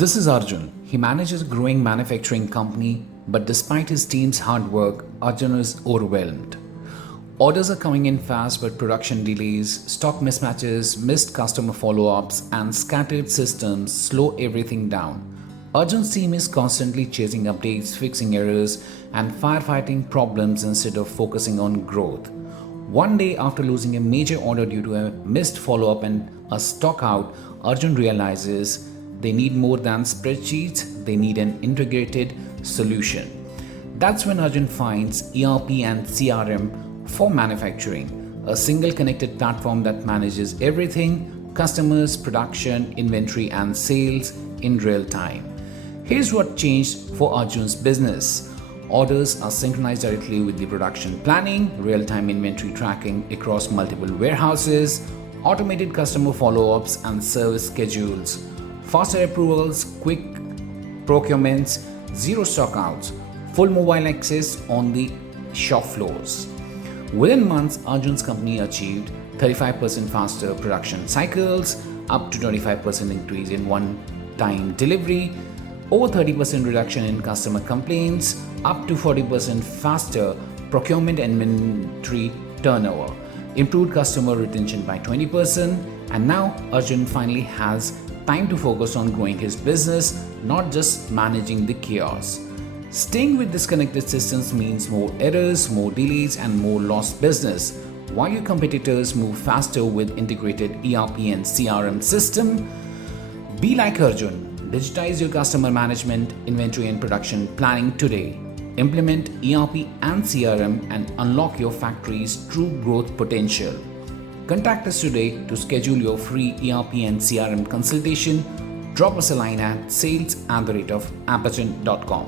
This is Arjun. He manages a growing manufacturing company, but despite his team's hard work, Arjun is overwhelmed. Orders are coming in fast, but production delays, stock mismatches, missed customer follow ups, and scattered systems slow everything down. Arjun's team is constantly chasing updates, fixing errors, and firefighting problems instead of focusing on growth. One day, after losing a major order due to a missed follow up and a stock out, Arjun realizes they need more than spreadsheets, they need an integrated solution. That's when Arjun finds ERP and CRM for manufacturing, a single connected platform that manages everything: customers, production, inventory, and sales in real time. Here's what changed for Arjun's business. Orders are synchronized directly with the production planning, real-time inventory tracking across multiple warehouses, automated customer follow-ups and service schedules, faster approvals, quick procurements, zero stockouts, full mobile access on the shop floors. Within months, Arjun's company achieved 35% faster production cycles, up to 25% increase in one-time delivery, over 30% reduction in customer complaints, up to 40% faster procurement and inventory turnover, improved customer retention by 20%, and now Arjun finally has time to focus on growing his business, not just managing the chaos. Staying with disconnected systems means more errors, more delays, and more lost business. While your competitors move faster with integrated ERP and CRM system, be like Arjun. Digitize your customer management, inventory, and production planning today. Implement ERP and CRM and unlock your factory's true growth potential. Contact us today to schedule your free ERP and CRM consultation. Drop us a line at sales@appigen.com.